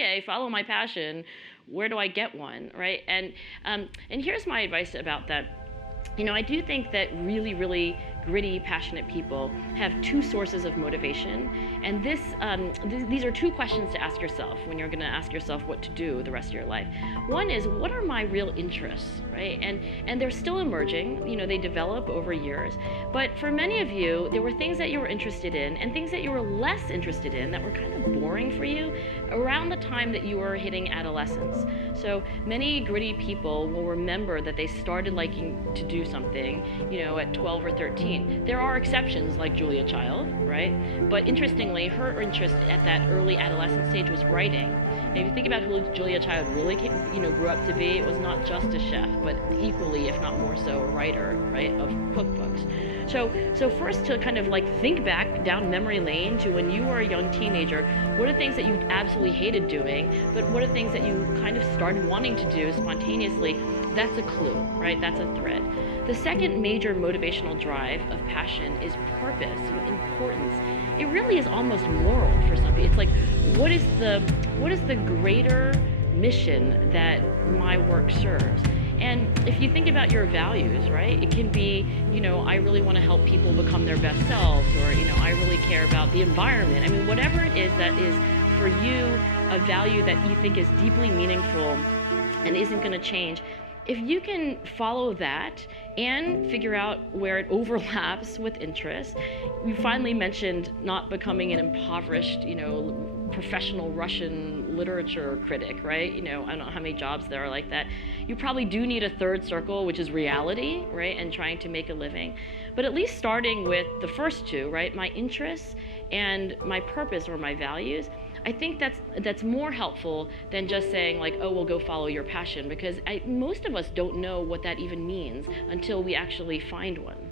okay, follow my passion. Where do I get one, right? And here's my advice about that. I do think that really, really gritty, passionate people have two sources of motivation. And these are two questions to ask yourself when you're going to ask yourself what to do the rest of your life. One is, what are my real interests, right? And they're still emerging. They develop over years. But for many of you, there were things that you were interested in and things that you were less interested in that were kind of boring for you around the time that you were hitting adolescence. So many gritty people will remember that they started liking to do something, at 12 or 13. There are exceptions like Julia Child, right? But interestingly, her interest at that early adolescent stage was writing. And if you think about who Julia Child really grew up to be, it was not just a chef, but equally, if not more so, a writer, right, of cookbooks. So first, to kind of think back down memory lane to when you were a young teenager, what are things that you absolutely hated doing, but what are things that you kind of started wanting to do spontaneously? That's a clue, right? That's a thread. The second major motivational drive of passion is purpose, importance. It really is almost moral for some people. It's like, what is the greater mission that my work serves? And if you think about your values, right, it can be, I really want to help people become their best selves, or, I really care about the environment. I mean, whatever it is that is for you a value that you think is deeply meaningful and isn't going to change, if you can follow that and figure out where it overlaps with interests. You finally mentioned not becoming an impoverished, professional Russian literature critic, right? I don't know how many jobs there are like that. You probably do need a third circle, which is reality, right? And trying to make a living. But at least starting with the first two, right? My interests and my purpose or my values, I think that's more helpful than just saying oh, well, go follow your passion, because most of us don't know what that even means until we actually find one.